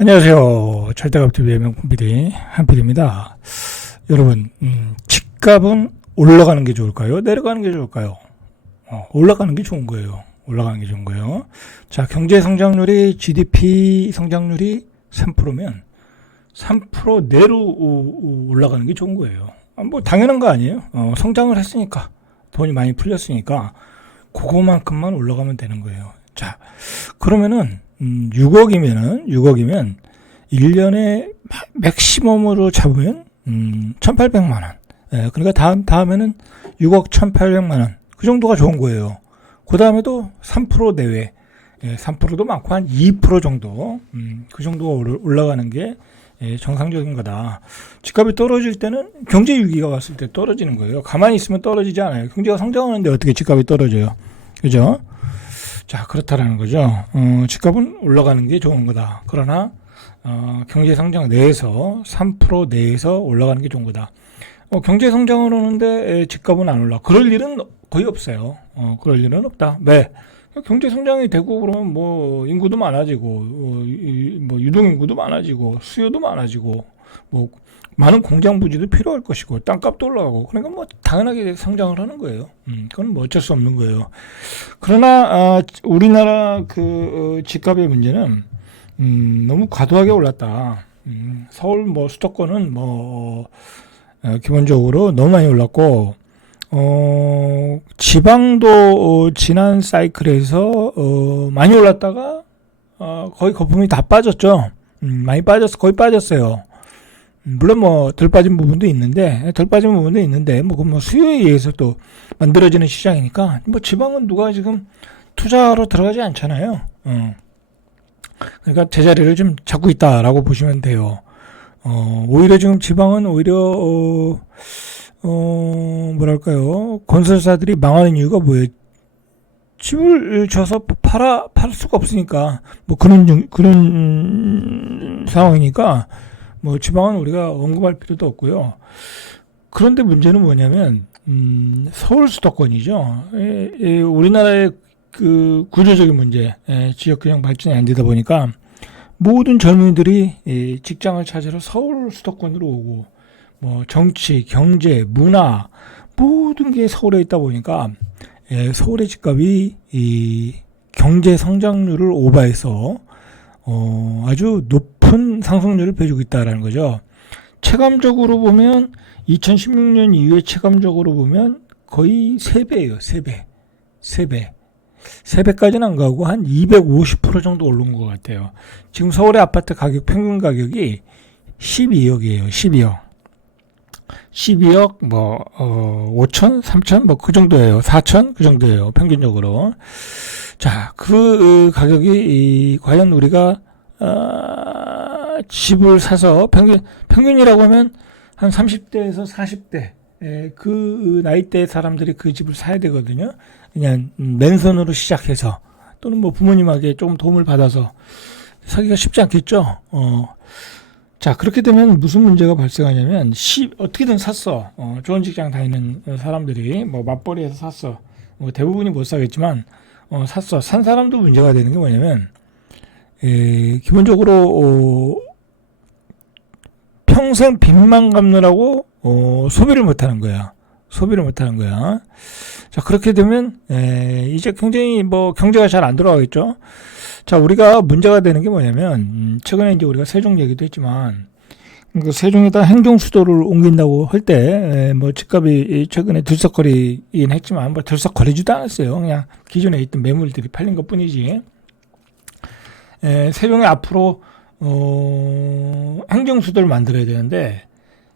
안녕하세요. 절대값TV의 명품 PD 한PD입니다. 여러분, 집값은 올라가는 게 좋을까요? 내려가는 게 좋을까요? 올라가는 게 좋은 거예요. 올라가는 게 좋은 거예요. 자, 경제 성장률이 GDP 성장률이 3%면 3% 내로 올라가는 게 좋은 거예요. 뭐 당연한 거 아니에요? 성장을 했으니까 돈이 많이 풀렸으니까 그거만큼만 올라가면 되는 거예요. 자, 그러면은 6억이면 1년에 맥시멈으로 잡으면 1,800만 원. 예, 그러니까 다음에는 6억 1,800만 원. 그 정도가 좋은 거예요. 그 다음에도 3% 내외. 예, 3%도 많고 한 2% 정도. 그 정도가 올라가는 게 정상적인 거다. 집값이 떨어질 때는 경제 위기가 왔을 때 떨어지는 거예요. 가만히 있으면 떨어지지 않아요. 경제가 성장하는데 어떻게 집값이 떨어져요? 그죠? 자, 그렇다라는 거죠. 집값은 올라가는 게 좋은 거다. 그러나 경제 성장 내에서 3% 내에서 올라가는 게 좋은 거다. 경제 성장을 하는데 집값은 안 올라. 그럴 일은 거의 없어요. 그럴 일은 없다. 왜? 경제 성장이 되고 그러면 뭐 인구도 많아지고 뭐 유동 인구도 많아지고 수요도 많아지고 뭐 많은 공장 부지도 필요할 것이고 땅값도 올라가고 그러니까 뭐 당연하게 성장을 하는 거예요. 그건 뭐 어쩔 수 없는 거예요. 그러나 우리나라 그 집값의 문제는 너무 과도하게 올랐다. 서울 뭐 수도권은 뭐 기본적으로 너무 많이 올랐고 지방도 지난 사이클에서 많이 올랐다가 거의 거품이 다 빠졌죠. 많이 거의 빠졌어요. 물론 뭐 덜 빠진 부분도 있는데 뭐 수요에 의해서 또 만들어지는 시장이니까 뭐 지방은 누가 지금 투자하러 들어가지 않잖아요. 그러니까 제자리를 좀 잡고 있다라고 보시면 돼요. 오히려 지금 지방은 오히려 뭐랄까요, 건설사들이 망하는 이유가 뭐예요? 집을 줘서 팔 수가 없으니까 뭐 그런 상황이니까 뭐 지방은 우리가 언급할 필요도 없고요. 그런데 문제는 뭐냐면 서울 수도권이죠. 우리나라의 그 구조적인 문제, 지역 균형 발전이 안 되다 보니까 모든 젊은이들이 직장을 찾으러 서울 수도권으로 오고 뭐 정치, 경제, 문화 모든 게 서울에 있다 보니까 서울의 집값이 이 경제 성장률을 오버해서 아주 높은 상승률을 보여주고 있다라는 거죠. 체감적으로 보면 2016년 이후에 체감적으로 보면 거의 3배예요. 3배. 3배까지는 안 가고 한 250% 정도 오른 것 같아요. 지금 서울의 아파트 가격 평균 가격이 12억이에요. 12억 뭐 5천, 3천 뭐 그 정도예요. 4천 그 정도예요. 평균적으로. 자, 그 가격이 과연 우리가 집을 사서 평균이라고 하면 한 30대에서 40대 그 나이대 사람들이 그 집을 사야 되거든요. 그냥 맨손으로 시작해서 또는 뭐 부모님에게 조금 도움을 받아서 사기가 쉽지 않겠죠. 자, 그렇게 되면 무슨 문제가 발생하냐면 어떻게든 샀어. 좋은 직장 다니는 사람들이 뭐 맞벌이해서 샀어. 뭐 대부분이 못 사겠지만 샀어. 산 사람도 문제가 되는 게 뭐냐면 기본적으로 평생 빚만 갚느라고 소비를 못 하는 거야. 자, 그렇게 되면 이제 굉장히 뭐 경제가 잘 안 돌아가겠죠. 자, 우리가 문제가 되는 게 뭐냐면 최근에 이제 우리가 세종 얘기도 했지만 그 세종에다 행정수도를 옮긴다고 할 때 뭐 집값이 최근에 들썩거리긴 했지만 뭐 들썩거리지도 않았어요. 그냥 기존에 있던 매물들이 팔린 것뿐이지. 세종에 앞으로 행정수도를 만들어야 되는데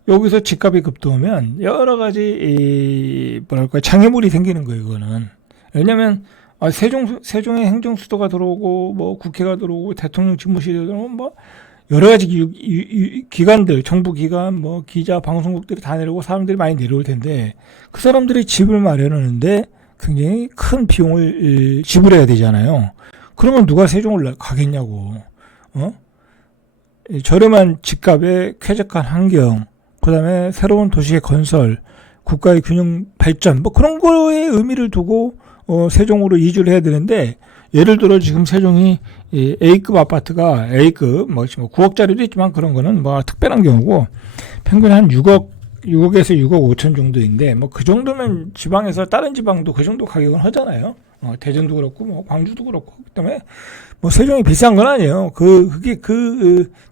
여기서 집값이 급등하면 여러 가지 뭐랄까 장애물이 생기는 거예요. 이거는 왜냐하면 세종에 행정수도가 들어오고 뭐 국회가 들어오고 대통령 집무실이 들어오고 뭐 여러 가지 기관들, 정부 기관, 뭐 기자, 방송국들이 다 내려오고 사람들이 많이 내려올 텐데 그 사람들이 집을 마련하는데 굉장히 큰 비용을 지불해야 되잖아요. 그러면 누가 세종을 가겠냐고. 저렴한 집값에 쾌적한 환경, 그 다음에 새로운 도시의 건설, 국가의 균형 발전, 뭐 그런 거에 의미를 두고 세종으로 이주를 해야 되는데 예를 들어 지금 세종이 이 A급 아파트가 A급 뭐 9억짜리도 있지만 그런 거는 뭐 특별한 경우고 평균 한 6억에서 6억 5천 정도인데 뭐 그 정도면 지방에서 다른 지방도 그 정도 가격은 하잖아요. 대전도 그렇고 뭐 광주도 그렇고 그렇기 때문에 뭐 세종이 비싼 건 아니에요. 그게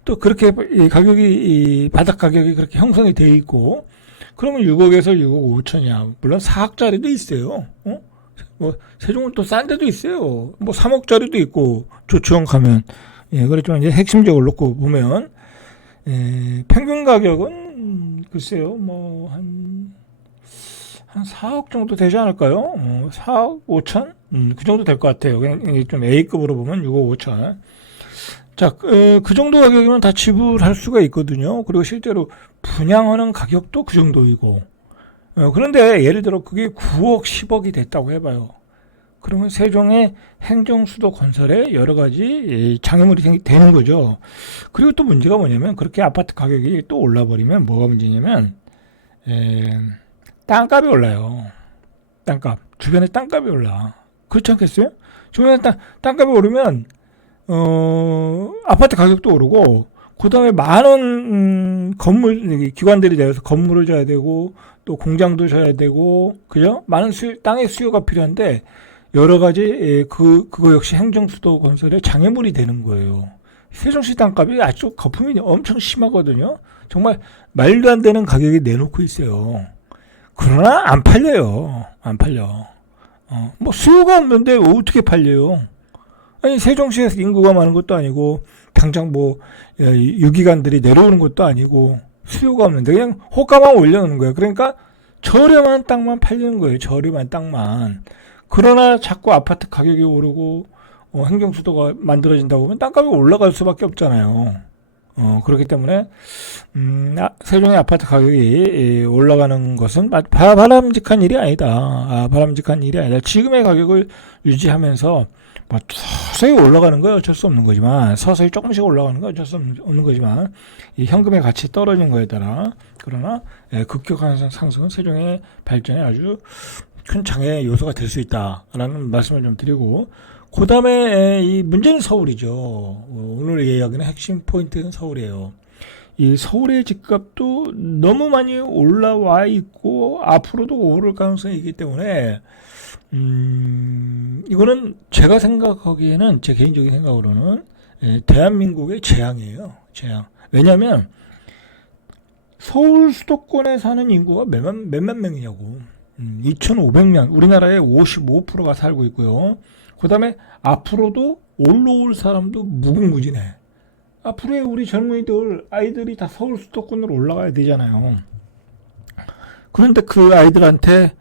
또 그렇게 이 가격이 이 바닥 가격이 그렇게 형성이 돼 있고 그러면 6억에서 6억 5천이야. 물론 4억짜리도 있어요. 뭐 세종은 또 싼 데도 있어요. 뭐 3억짜리도 있고 조치원 가면 그렇지만 이제 핵심적으로 놓고 보면 평균 가격은 글쎄요 뭐 한 4억 정도 되지 않을까요? 4억 5천? 그 정도 될 것 같아요. 그냥 좀 A급으로 보면 6억 5천. 자, 그 정도 가격이면 다 지불할 수가 있거든요. 그리고 실제로 분양하는 가격도 그 정도이고. 그런데 예를 들어 그게 9억, 10억이 됐다고 해봐요. 그러면 세종의 행정수도 건설에 여러 가지 장애물이 되는 거죠. 그리고 또 문제가 뭐냐면 그렇게 아파트 가격이 또 올라버리면 뭐가 문제냐면 땅값이 올라요. 땅값. 주변에 땅값이 올라. 그렇지 않겠어요? 주변에 땅값이 오르면 아파트 가격도 오르고 그 다음에 많은 건물 기관들이 되어서 건물을 져야 되고 또 공장도 져야 되고 그죠? 많은 땅의 수요가 필요한데 여러 가지 그거 역시 행정수도 건설에 장애물이 되는 거예요. 세종시 땅값이 아주 거품이 엄청 심하거든요. 정말 말도 안 되는 가격이 내놓고 있어요. 그러나 안 팔려요. 안 팔려. 뭐 수요가 없는데 어떻게 팔려요? 아니 세종시에서 인구가 많은 것도 아니고 당장 뭐 유기관들이 내려오는 것도 아니고 수요가 없는데 그냥 호가만 올려놓는 거예요. 그러니까 저렴한 땅만 팔리는 거예요. 저렴한 땅만. 그러나 자꾸 아파트 가격이 오르고 행정수도가 만들어진다고 하면 땅값이 올라갈 수밖에 없잖아요. 그렇기 때문에 세종의 아파트 가격이 올라가는 것은 바람직한 일이 아니다. 바람직한 일이 아니다. 지금의 가격을 유지하면서 뭐 서서히 올라가는 건 어쩔 수 없는 거지만 서서히 조금씩 올라가는 건 어쩔 수 없는 거지만 이 현금의 가치 떨어진 거에 따라 그러나 급격한 상승은 세종의 발전에 아주 큰 장애 요소가 될 수 있다라는 말씀을 좀 드리고 그 다음에 이 문제는 서울이죠. 오늘 이야기는 핵심 포인트는 서울이에요. 이 서울의 집값도 너무 많이 올라와 있고 앞으로도 오를 가능성이 있기 때문에 이거는 제가 생각하기에는 제 개인적인 생각으로는 대한민국의 재앙이에요. 재앙. 왜냐하면 서울 수도권에 사는 인구가 몇만 명이냐고. 2,500명. 우리나라의 55%가 살고 있고요. 그 다음에 앞으로도 올라올 사람도 무궁무진해. 앞으로의 우리 젊은이들, 아이들이 다 서울 수도권으로 올라가야 되잖아요. 그런데 그 아이들한테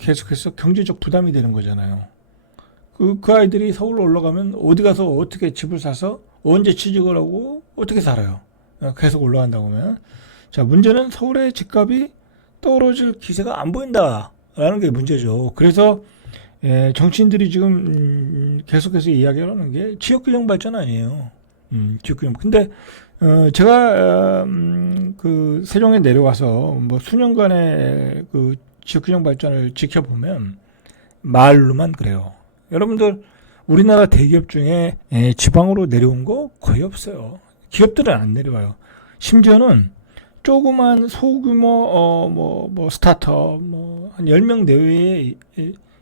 계속해서 경제적 부담이 되는 거잖아요. 그 아이들이 서울로 올라가면 어디 가서 어떻게 집을 사서 언제 취직을 하고 어떻게 살아요. 계속 올라간다고 하면. 자, 문제는 서울의 집값이 떨어질 기세가 안 보인다라는 게 문제죠. 그래서 정치인들이 지금 계속해서 이야기를 하는 게 지역균형 발전 아니에요. 지역균형. 근데 제가 그 세종에 내려와서 뭐 수년간의 그 지역균형 발전을 지켜보면 말로만 그래요. 여러분들 우리나라 대기업 중에 지방으로 내려온 거 거의 없어요. 기업들은 안 내려와요. 심지어는 조그만 소규모 뭐 스타트업 한 10명 내외의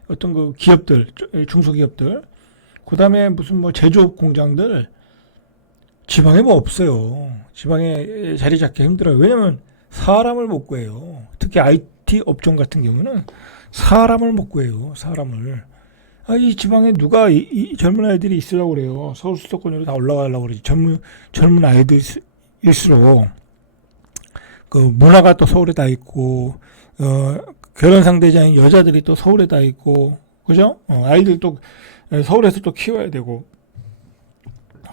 어떤 그 기업들, 중소기업들, 그 다음에 무슨 뭐 제조업 공장들, 지방에 뭐 없어요. 지방에 자리 잡기 힘들어요. 왜냐면 사람을 못 구해요. 특히 IT 업종 같은 경우는 사람을 못 구해요. 사람을. 이 지방에 누가 이 젊은 아이들이 있으려고 그래요. 서울 수도권으로 다 올라가려고 그러지. 젊은 아이들일수록 그 문화가 또 서울에 다 있고, 결혼 상대자인 여자들이 또 서울에 다 있고, 그죠? 아이들 또 서울에서 또 키워야 되고,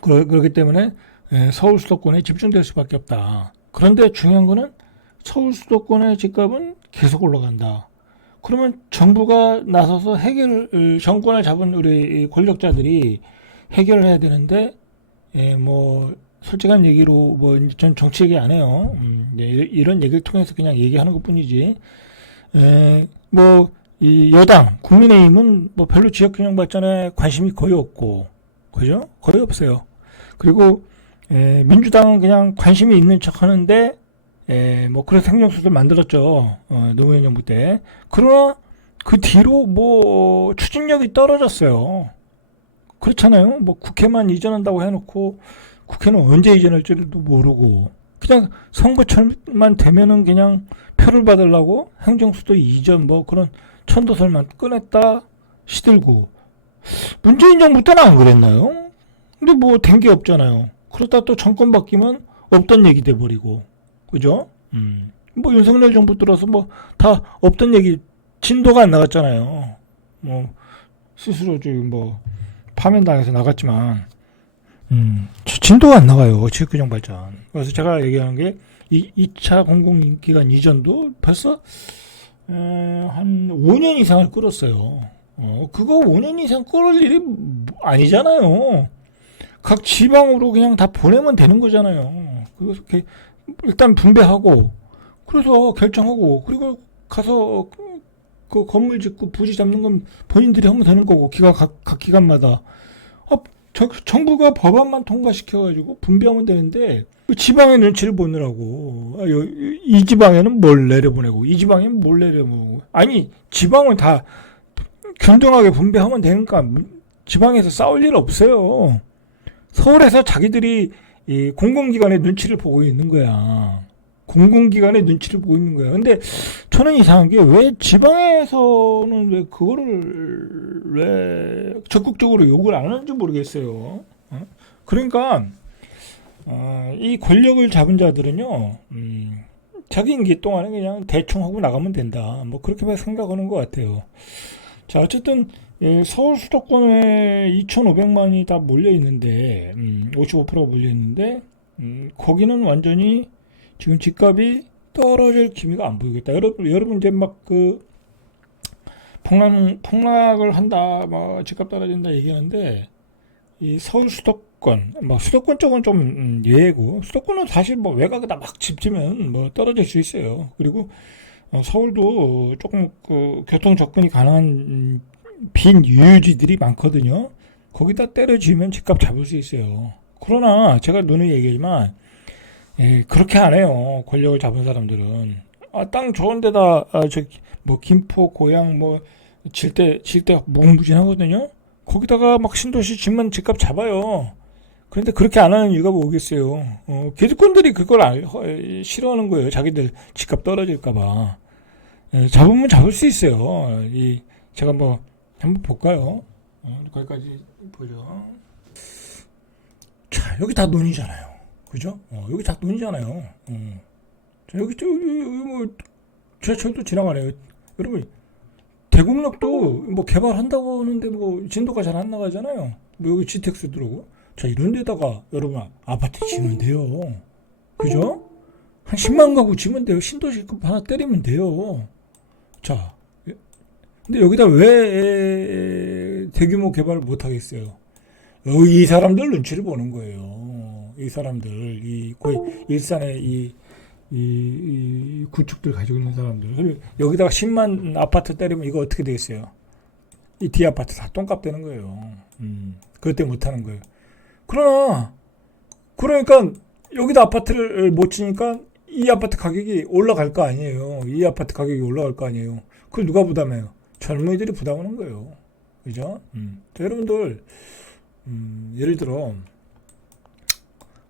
그렇기 때문에 서울 수도권에 집중될 수밖에 없다. 그런데 중요한 거는 서울 수도권의 집값은 계속 올라간다. 그러면 정부가 나서서 정권을 잡은 우리 권력자들이 해결을 해야 되는데, 뭐, 솔직한 얘기로, 뭐, 전 정치 얘기 안 해요. 이런 얘기를 통해서 그냥 얘기하는 것 뿐이지. 뭐, 이 여당 국민의힘은 뭐 별로 지역균형 발전에 관심이 거의 없고, 그죠? 거의 없어요. 그리고 민주당은 그냥 관심이 있는 척 하는데, 뭐 그런 생명수를 만들었죠. 노무현 정부 때. 그러나 그 뒤로 뭐 추진력이 떨어졌어요. 그렇잖아요. 뭐 국회만 이전한다고 해놓고 국회는 언제 이전할지도 모르고 그냥 선거철만 되면은 그냥 표를 받으려고 행정수도 이전 뭐 그런 천도설만 꺼냈다 시들고, 문재인 정부 때는 안 그랬나요? 근데 뭐 된 게 없잖아요. 그러다 또 정권 바뀌면 없던 얘기 돼버리고, 그죠? 뭐 윤석열 정부 들어서 뭐 다 없던 얘기, 진도가 안 나갔잖아요. 뭐 스스로 지금 뭐 파면당해서 나갔지만, 진도가 안 나가요. 지역균형 발전. 그래서 제가 얘기하는 게 2차 공공기관 이전도 벌써 한 5년 이상을 끌었어요. 그거 5년 이상 끌을 일이 아니잖아요. 각 지방으로 그냥 다 보내면 되는 거잖아요. 그래서 일단 분배하고, 그래서 결정하고, 그리고 가서 그 건물 짓고 부지 잡는 건 본인들이 하면 되는 거고, 각 기관마다. 정부가 법안만 통과시켜가지고 분배하면 되는데, 지방의 눈치를 보느라고, 이 지방에는 뭘 내려보내고, 이 지방에는 뭘 내려보내고. 아니, 지방은 다 균등하게 분배하면 되니까 지방에서 싸울 일 없어요. 서울에서 자기들이 이 공공기관의 눈치를 보고 있는 거야. 공공기관의 눈치를 보고 있는 거야. 근데 저는 이상한 게, 왜 지방에서는 왜 그거를 왜 적극적으로 욕을 안 하는지 모르겠어요. 그러니까 이 권력을 잡은 자들은요, 자기 임기 동안에 그냥 대충 하고 나가면 된다, 뭐 그렇게 생각하는 것 같아요. 자, 어쨌든 서울 수도권에 2,500만이 다 몰려 있는데, 55%가 몰려 있는데, 거기는 완전히 지금 집값이 떨어질 기미가 안 보이겠다. 여러분 이제 막 그 폭락을 한다, 뭐 집값 떨어진다 얘기하는데, 이 서울 수도권, 뭐 수도권 쪽은 좀 예외고, 수도권은 사실 뭐 외곽에다 막 집 지면 뭐 떨어질 수 있어요. 그리고 서울도 조금 그 교통 접근이 가능한 빈 유유지들이 많거든요. 거기다 때려지면 집값 잡을 수 있어요. 그러나 제가 누누이 얘기하지만, 그렇게 안 해요. 권력을 잡은 사람들은. 땅 좋은 데다, 뭐, 김포, 고양, 뭐, 질대 무궁무진하거든요? 거기다가 막 신도시 짓면 집값 잡아요. 그런데 그렇게 안 하는 이유가 뭐겠어요. 기득권들이 그걸 싫어하는 거예요. 자기들 집값 떨어질까봐. 잡으면 잡을 수 있어요. 제가 뭐, 한번 볼까요? 거기까지 보죠. 자, 여기 다 논이잖아요. 그죠? 여기 다 논이잖아요. 자, 여기 뭐 지하철도 지나가네요. 여러분, 대곡역도 뭐 개발한다고 하는데 뭐 진도가 잘 안 나가잖아요. 뭐 여기 GTX 들어오고. 자, 이런 데다가 여러분 아파트 지면 돼요. 그죠? 한 10만 가구 지면 돼요. 신도시급 하나 때리면 돼요. 자, 근데 여기다 왜 대규모 개발을 못 하겠어요? 이 사람들 눈치를 보는 거예요. 이 사람들, 거의 일산의 이 구축들 가지고 있는 사람들. 여기다가 10만 아파트 때리면 이거 어떻게 되겠어요? 이 뒤 아파트 다 똥값 되는 거예요. 그것 때문에 못 하는 거예요. 그러니까 여기다 아파트를 못 지니까 이 아파트 가격이 올라갈 거 아니에요. 이 아파트 가격이 올라갈 거 아니에요. 그걸 누가 부담해요? 젊은이들이 부담하는 거예요. 그죠? 자, 여러분들, 예를 들어,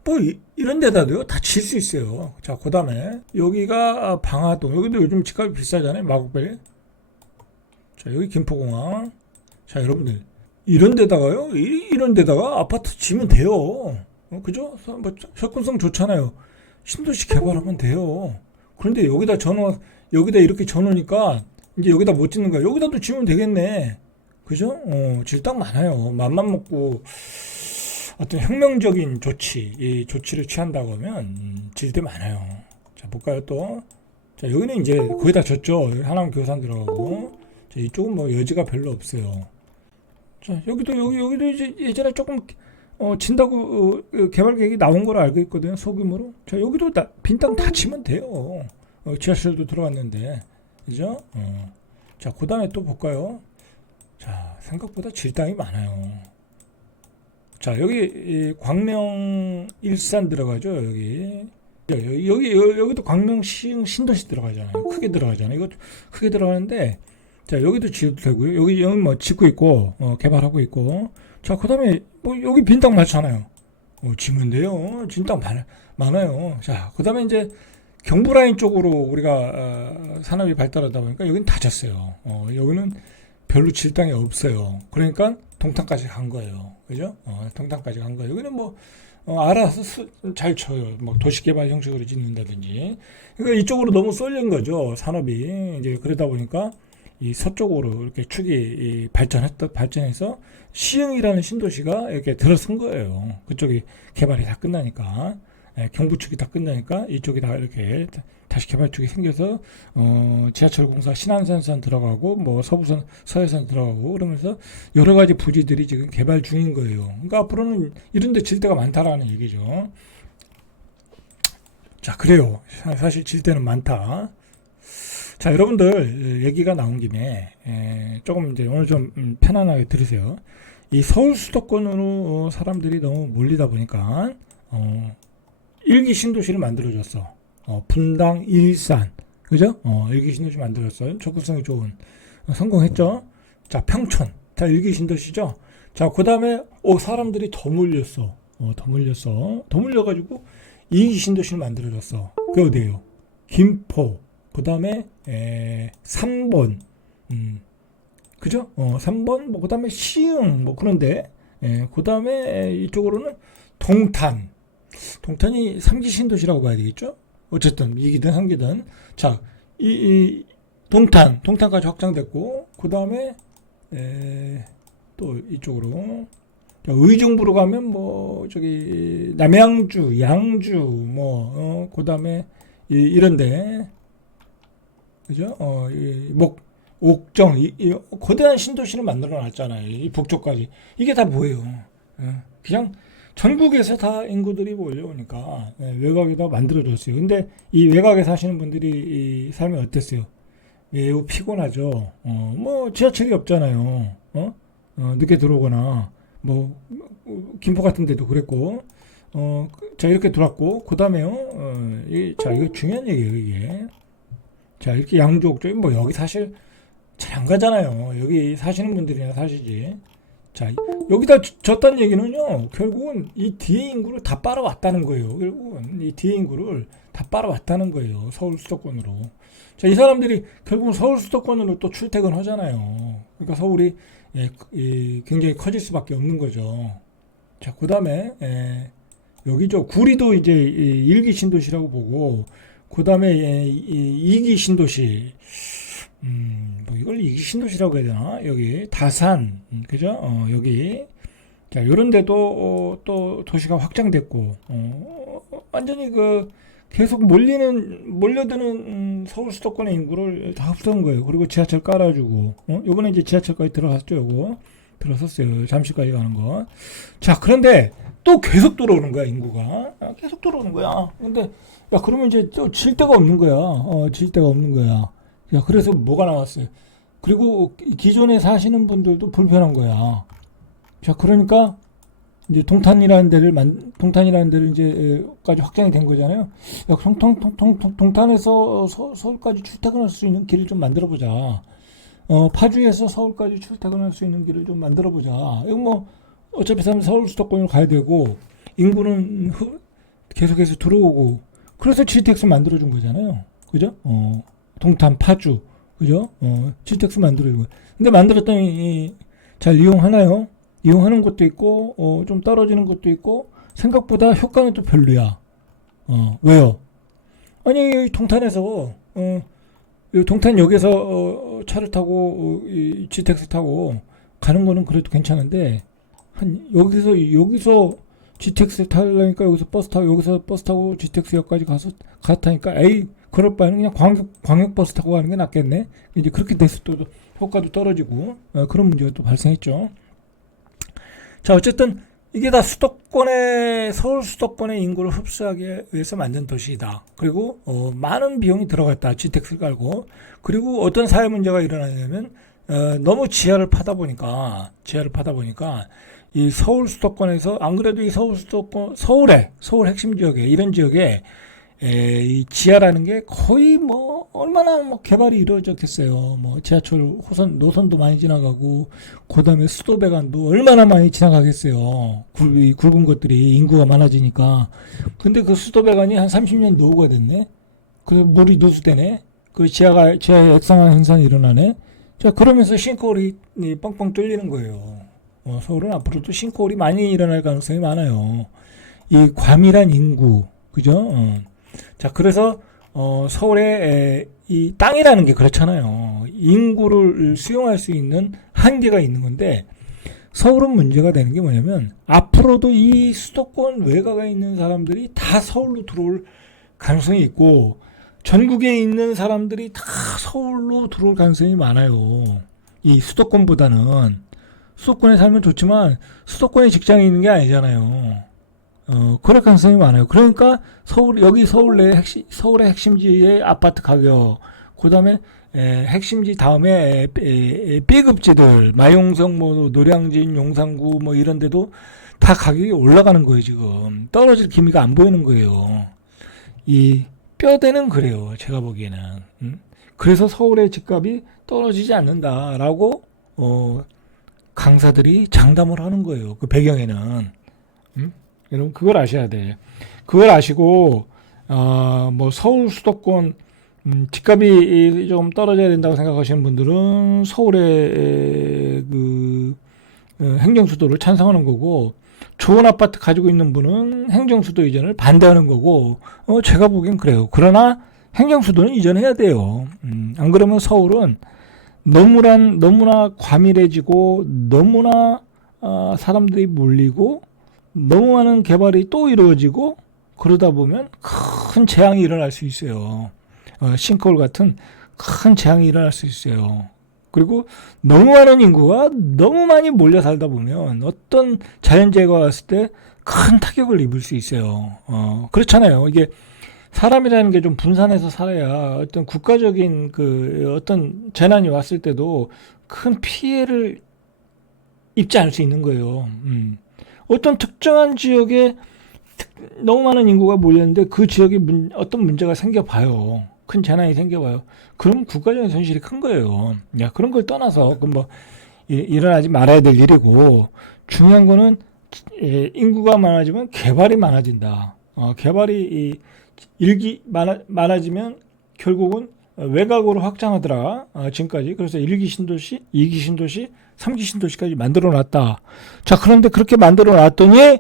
뭐, 이런 데다도요, 다 칠 수 있어요. 자, 그 다음에, 여기가 방화동. 여기도 요즘 집값이 비싸잖아요. 마곡베리. 자, 여기 김포공항. 자, 여러분들, 이런 데다가요, 이런 데다가 아파트 지면 돼요. 그죠? 뭐, 접근성 좋잖아요. 신도시 개발하면 돼요. 그런데 여기다 이렇게 전으니까, 이제 여기다 못 짓는 거야. 여기다도 지으면 되겠네. 그죠? 질딱 많아요. 맘만 먹고 어떤 혁명적인 이 조치를 취한다고 하면 질대 많아요. 자, 볼까요 또? 자, 여기는 이제 거의 다 졌죠. 하남 교산 들어가고. 자, 이쪽은 뭐 여지가 별로 없어요. 자, 여기도 이제 예전에 조금 진다고 개발 계획이 나온 걸 알고 있거든요. 소규모로. 자, 여기도 빈 땅 다 치면 돼요. 지하철도 들어갔는데. 그죠? 자, 그 다음에 또 볼까요? 자, 생각보다 질당이 많아요. 자, 여기 이 광명 일산 들어가죠. 여기도 광명 신도시 들어가잖아요. 크게 들어가잖아요. 이거 크게 들어가는데, 자, 여기도 지어도 되고요. 여기 뭐 짓고 있고, 개발하고 있고. 자, 그 다음에 뭐 여기 빈 땅 많잖아요. 지면 돼요. 진 땅 많아요. 자, 그 다음에 이제 경부라인 쪽으로 우리가 산업이 발달하다 보니까 여기는 다 졌어요. 여기는 별로 질 땅이 없어요. 그러니까 동탄까지 간 거예요. 그죠? 동탄까지 간 거예요. 여기는 뭐 알아서 잘 쳐요. 뭐 도시개발 형식으로 짓는다든지. 그러니까 이쪽으로 너무 쏠린 거죠. 산업이. 이제 그러다 보니까 이 서쪽으로 이렇게 축이 발전해서 시흥이라는 신도시가 이렇게 들어선 거예요. 그쪽이 개발이 다 끝나니까. 경부축이 다 끝나니까 이쪽이 다 이렇게 다시 개발축이 생겨서 지하철 공사 신안산선 들어가고 뭐 서부선 서해선 들어가고 그러면서 여러 가지 부지들이 지금 개발 중인 거예요. 그러니까 앞으로는 이런 데 질 데가 많다라는 얘기죠. 자, 그래요. 사실 질 데는 많다. 자, 여러분들 얘기가 나온 김에 조금 이제 오늘 좀 편안하게 들으세요. 이 서울 수도권으로 사람들이 너무 몰리다 보니까 일기 신도시를 만들어줬어. 분당, 일산, 그죠? 일기 신도시 만들었어요. 접근성이 좋은. 성공했죠? 자, 평촌. 다 일기 신도시죠? 자, 그 다음에, 사람들이 더 몰렸어. 더 몰려가지고, 이기 신도시를 만들어줬어. 그게 어디에요? 김포. 그 다음에, 3번. 그죠? 3번, 뭐, 그 다음에 시흥, 뭐, 그런데, 그 다음에 이쪽으로는 동탄이 3기 신도시라고 봐야 되겠죠? 어쨌든 2기든 3기든 자, 이 동탄까지 확장됐고 그 다음에 또 이쪽으로 의정부로 가면 뭐 저기 남양주, 양주 뭐 그 다음에 이런데 그죠? 옥정 이 거대한 신도시를 만들어 놨잖아요. 이 북쪽까지 이게 다 뭐예요? 그냥 전국에서 다 인구들이 몰려오니까 외곽에다 만들어졌어요. 근데 이 외곽에 사시는 분들이 이 삶이 어땠어요? 매우 피곤하죠. 뭐 지하철이 없잖아요. 늦게 들어오거나 뭐 김포 같은 데도 그랬고 자 이렇게 들어왔고 그 다음에요. 자 이거 중요한 얘기예요 이게. 자 이렇게 양쪽 뭐 여기 사실 잘 안 가잖아요. 여기 사시는 분들이나 사시지. 자, 여기다 졌다는 얘기는요, 결국은 이 뒤에 인구를 다 빨아왔다는 거예요. 결국은 이 뒤에 인구를 다 빨아왔다는 거예요. 서울 수도권으로. 자, 이 사람들이 결국은 서울 수도권으로 또 출퇴근하잖아요. 그러니까 서울이 굉장히 커질 수밖에 없는 거죠. 자, 그 다음에 여기죠. 구리도 이제 1기 신도시라고 보고, 그 다음에 2기 신도시. 뭐 이걸 2기 신도시라고 해야 되나? 여기 다산, 그죠? 여기 자 요런 데도 또 도시가 확장됐고 완전히 그 계속 몰려드는 서울 수도권의 인구를 다 흡수한 거예요. 그리고 지하철 깔아주고 요번에 이제 지하철까지 들어갔죠. 요거 들어섰어요. 잠실까지 가는 거. 자 그런데 또 계속 들어오는 거야. 인구가 계속 들어오는 거야. 근데 야 그러면 이제 또 질 데가 없는 거야. 질 데가 없는 거야. 야, 그래서 뭐가 나왔어요? 그리고 기존에 사시는 분들도 불편한 거야. 자, 그러니까 이제 동탄이라는 데를 이제까지 확장이 된 거잖아요. 야, 동탄에서 서울까지 출퇴근할 수 있는 길을 좀 만들어 보자. 파주에서 서울까지 출퇴근할 수 있는 길을 좀 만들어 보자. 이거 뭐 어차피 서울 수도권으로 가야 되고 인구는 계속해서 들어오고 그래서 GTX 만들어 준 거잖아요. 그죠? 동탄, 파주, 그죠? GTX 만들어주고. 근데 만들었더니, 잘 이용하나요? 이용하는 것도 있고, 좀 떨어지는 것도 있고, 생각보다 효과는 또 별로야. 왜요? 아니, 동탄에서, 동탄역에서, 차를 타고, GTX 타고, 가는 거는 그래도 괜찮은데, 여기서 GTX 타려니까 여기서 버스 타고 GTX역까지 가타니까, 그럴 바에는 그냥 광역버스 타고 가는 게 낫겠네. 이제 그렇게 돼서 또 효과도 떨어지고 그런 문제가 또 발생했죠. 자 어쨌든 이게 다 서울 수도권의 인구를 흡수하기 위해서 만든 도시이다. 그리고 많은 비용이 들어갔다. GTX를 깔고. 그리고 어떤 사회 문제가 일어나냐면 너무 지하를 파다 보니까 이 서울 수도권에서 안 그래도 이 서울 핵심 지역에 이런 지역에 이 지하라는 게 거의 뭐 얼마나 뭐 개발이 이루어졌겠어요. 뭐 지하철 노선도 많이 지나가고 그다음에 수도배관도 얼마나 많이 지나가겠어요. 이 굵은 것들이 인구가 많아지니까. 근데 그 수도배관이 한 30년 노후가 됐네. 그래서 물이 누수되네. 그 지하에 액상화 현상이 일어나네. 자, 그러면서 싱크홀이 뻥뻥 뚫리는 거예요. 서울은 앞으로도 싱크홀이 많이 일어날 가능성이 많아요. 이 과밀한 인구, 그죠? 자, 그래서 서울의 이 땅이라는 게 그렇잖아요. 인구를 수용할 수 있는 한계가 있는 건데 서울은 문제가 되는 게 뭐냐면 앞으로도 이 수도권 외곽에 있는 사람들이 다 서울로 들어올 가능성이 있고 전국에 있는 사람들이 다 서울로 들어올 가능성이 많아요. 이 수도권보다는 수도권에 살면 좋지만 수도권에 직장이 있는 게 아니잖아요. 그럴 가능성이 많아요. 그러니까 서울의 핵심지의 아파트 가격, 그 다음에 핵심지 다음에 B급지들, 마용성, 뭐 노량진, 용산구 뭐 이런 데도 다 가격이 올라가는 거예요. 지금 떨어질 기미가 안 보이는 거예요. 이 뼈대는 그래요. 제가 보기에는. 그래서 서울의 집값이 떨어지지 않는다라고 강사들이 장담을 하는 거예요. 그 배경에는. 여러분 그걸 아셔야 돼. 그걸 아시고 뭐 서울 수도권 집값이 좀 떨어져야 된다고 생각하시는 분들은 서울의 그 행정수도를 찬성하는 거고 좋은 아파트 가지고 있는 분은 행정수도 이전을 반대하는 거고 제가 보기엔 그래요. 그러나 행정수도는 이전해야 돼요. 안 그러면 서울은 너무나 과밀해지고 너무나 사람들이 몰리고 너무 많은 개발이 또 이루어지고 그러다 보면 큰 재앙이 일어날 수 있어요. 싱크홀 같은 큰 재앙이 일어날 수 있어요. 그리고 너무 많은 인구가 너무 많이 몰려 살다 보면 어떤 자연재해가 왔을 때 큰 타격을 입을 수 있어요. 그렇잖아요. 이게 사람이라는 게 좀 분산해서 살아야 어떤 국가적인 그 어떤 재난이 왔을 때도 큰 피해를 입지 않을 수 있는 거예요. 어떤 특정한 지역에 너무 많은 인구가 몰렸는데 그 지역에 어떤 문제가 생겨봐요. 큰 재난이 생겨봐요. 그럼 국가적인 손실이 큰 거예요. 야, 그런 걸 떠나서 뭐 일어나지 말아야 될 일이고 중요한 거는 인구가 많아지면 개발이 많아진다. 개발이 많아지면 결국은 외곽으로 확장하더라. 지금까지. 그래서 1기 신도시, 2기 신도시, 3기 신도시까지 만들어 놨다. 자, 그런데 그렇게 만들어 놨더니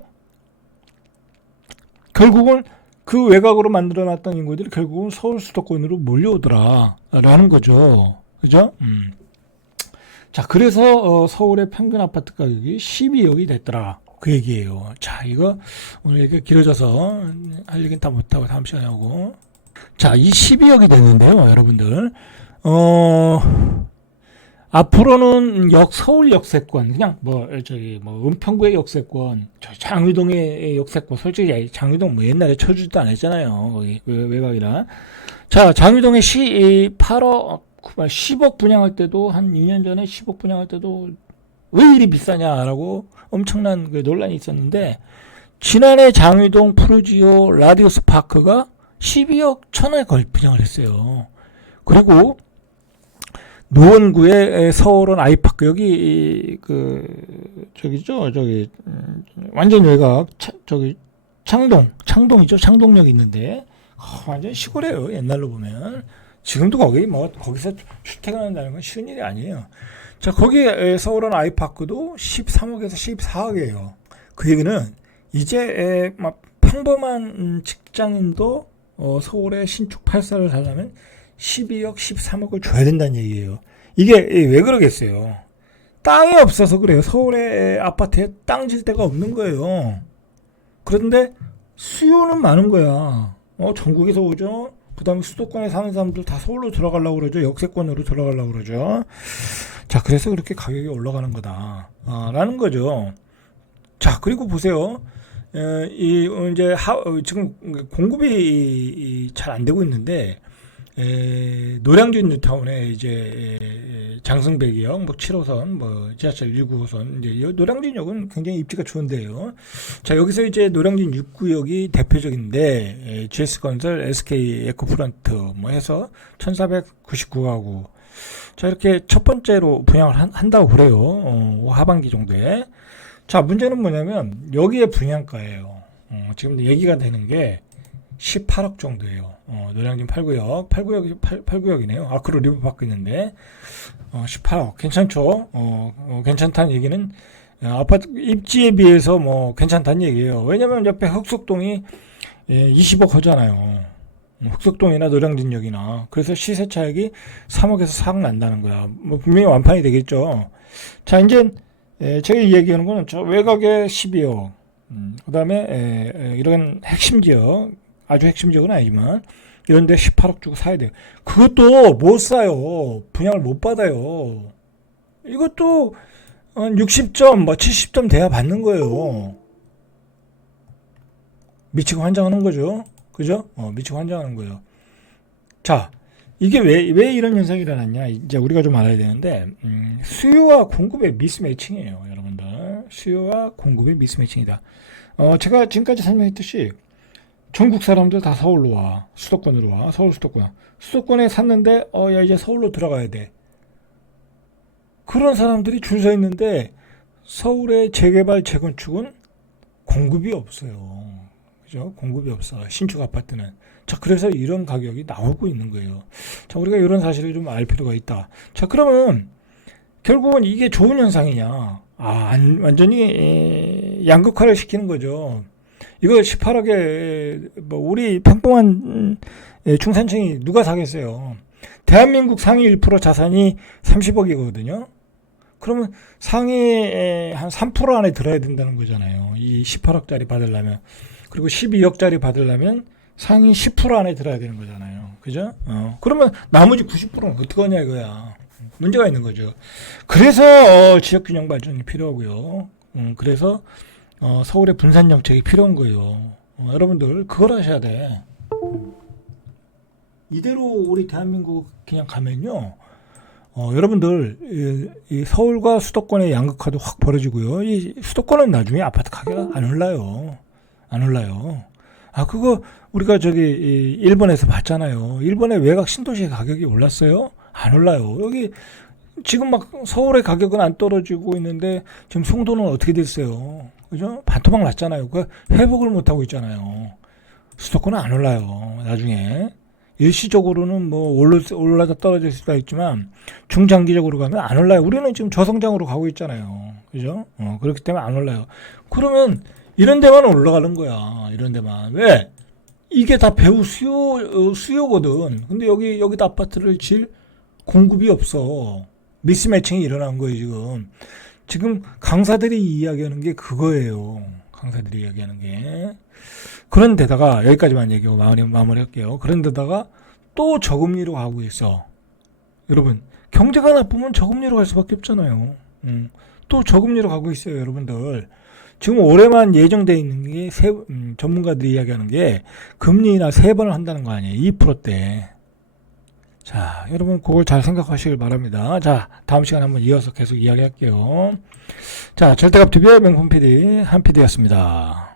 결국은 그 외곽으로 만들어 놨던 인구들이 결국은 서울 수도권으로 몰려오더라. 라는 거죠. 그죠? 자, 그래서 서울의 평균 아파트 가격이 12억이 됐더라. 그 얘기예요. 자, 이거 오늘 얘기 길어져서 할 얘기는 다 못하고 다음 시간에 하고. 자, 이 12억이 됐는데요, 여러분들. 앞으로는 서울 역세권, 그냥 은평구의 역세권, 장위동의 역세권, 솔직히 장위동 뭐 옛날에 쳐주지도 않았잖아요. 거기 외곽이라. 자, 장위동의 10억 분양할 때도 한 2년 전에 10억 분양할 때도 왜 이리 비싸냐라고 엄청난 그 논란이 있었는데 지난해 장위동 푸르지오 라디오스 파크가 12억 천원에 거의 분양을 했어요. 그리고 노원구의 서울원 아이파크 여기 완전 외곽 창동이죠. 창동역이 있는데 완전 시골이에요. 옛날로 보면 지금도 거기서 출퇴근한다는 건 쉬운 일이 아니에요. 자, 거기에 서울원 아이파크도 13억에서 14억이에요. 그 얘기는 이제 막 평범한 직장인도 서울에 신축 8사를 살려면 12억, 13억을 줘야 된다는 얘기예요. 이게 왜 그러겠어요? 땅이 없어서 그래요. 서울의 아파트에 땅 질 데가 없는 거예요. 그런데 수요는 많은 거야. 전국에서 오죠. 그 다음에 수도권에 사는 사람들 다 서울로 들어가려고 그러죠. 역세권으로 들어가려고 그러죠. 자, 그래서 그렇게 가격이 올라가는 거다. 라는 거죠. 자, 그리고 보세요. 이제 지금 공급이 잘 안 되고 있는데, 노량진 뉴타운에 이제 장승배기역 뭐 7호선 뭐 지하철 1구호선 이제 노량진역은 굉장히 입지가 좋은데요. 자, 여기서 이제 노량진 6구역이 대표적인데 GS건설, SK 에코프런트 뭐 해서 1499가구. 자, 이렇게 첫 번째로 분양을 한다고 그래요. 하반기 정도에. 자, 문제는 뭐냐면 여기에 분양가예요. 지금 얘기가 되는 게 18억 정도예요. 노량진 8구역이네요. 아크로 리버파크 있는데 18억 괜찮죠? 괜찮다는 얘기는 아파트 입지에 비해서 뭐 괜찮다는 얘기예요. 왜냐면 옆에 흑석동이 20억 하잖아요. 흑석동이나 노량진역이나. 그래서 시세 차익이 3억에서 4억 난다는 거야. 뭐 분명히 완판이 되겠죠. 자, 이제 제가 얘기하는 거는 저 외곽에 12억. 그다음에 이런 핵심 지역, 아주 핵심 지역은 아니지만 이런데 18억 주고 사야 돼요. 그것도 못 사요. 분양을 못 받아요. 이것도 60점, 뭐 70점 돼야 받는 거예요. 미치고 환장하는 거죠. 그죠? 미치고 환장하는 거예요. 자, 이게 왜 이런 현상이 일어났냐? 이제 우리가 좀 알아야 되는데, 수요와 공급의 미스매칭이에요, 여러분들. 수요와 공급의 미스매칭이다. 제가 지금까지 설명했듯이, 전국 사람들 다 서울로 와. 수도권으로 와. 서울 수도권. 수도권에 샀는데, 야, 이제 서울로 들어가야 돼. 그런 사람들이 줄 서 있는데, 서울의 재개발, 재건축은 공급이 없어요. 그죠? 공급이 없어. 신축 아파트는. 자, 그래서 이런 가격이 나오고 있는 거예요. 자, 우리가 이런 사실을 좀 알 필요가 있다. 자, 그러면, 결국은 이게 좋은 현상이냐? 완전히, 양극화를 시키는 거죠. 이거 18억에 뭐 우리 평범한 중산층이 누가 사겠어요. 대한민국 상위 1% 자산이 30억이거든요. 그러면 상위 한 3% 안에 들어야 된다는 거잖아요. 이 18억짜리 받으려면. 그리고 12억짜리 받으려면 상위 10% 안에 들어야 되는 거잖아요. 그죠? 그러면 나머지 90%는 어떻게 하냐 이거야. 문제가 있는 거죠. 그래서 지역균형 발전이 필요하고요. 그래서 서울의 분산 정책이 필요한 거예요. 여러분들 그걸 하셔야 돼. 이대로 우리 대한민국 그냥 가면요. 여러분들 이 서울과 수도권의 양극화도 확 벌어지고요. 이 수도권은 나중에 아파트 가격이 안 올라요. 안 올라요. 그거 우리가 저기 일본에서 봤잖아요. 일본의 외곽 신도시의 가격이 올랐어요? 안 올라요. 여기 지금 막 서울의 가격은 안 떨어지고 있는데 지금 송도는 어떻게 됐어요? 그죠? 반토막 났잖아요. 그 회복을 못 하고 있잖아요. 수도권은 안 올라요. 나중에 일시적으로는 뭐 올라다 떨어질 수가 있지만 중장기적으로 가면 안 올라요. 우리는 지금 저성장으로 가고 있잖아요. 그죠? 그렇기 때문에 안 올라요. 그러면 이런 데만 올라가는 거야. 이런 데만. 왜? 이게 다 배후 수요거든. 근데 여기다 아파트를 질 공급이 없어. 미스매칭이 일어난 거예요, 지금. 지금 강사들이 이야기하는 게 그거예요. 강사들이 이야기하는 게. 그런데다가 여기까지만 얘기하고 마무리할게요. 그런데다가 또 저금리로 가고 있어. 여러분, 경제가 나쁘면 저금리로 갈 수밖에 없잖아요. 또 저금리로 가고 있어요, 여러분들. 지금 올해만 예정되어 있는 게 전문가들이 이야기하는 게 금리 인하 3번을 한다는 거 아니에요. 2%대. 자, 여러분 그걸 잘 생각하시길 바랍니다. 자, 다음 시간에 한번 이어서 계속 이야기할게요. 자, 절대값 TV의 명품 PD 한 PD였습니다.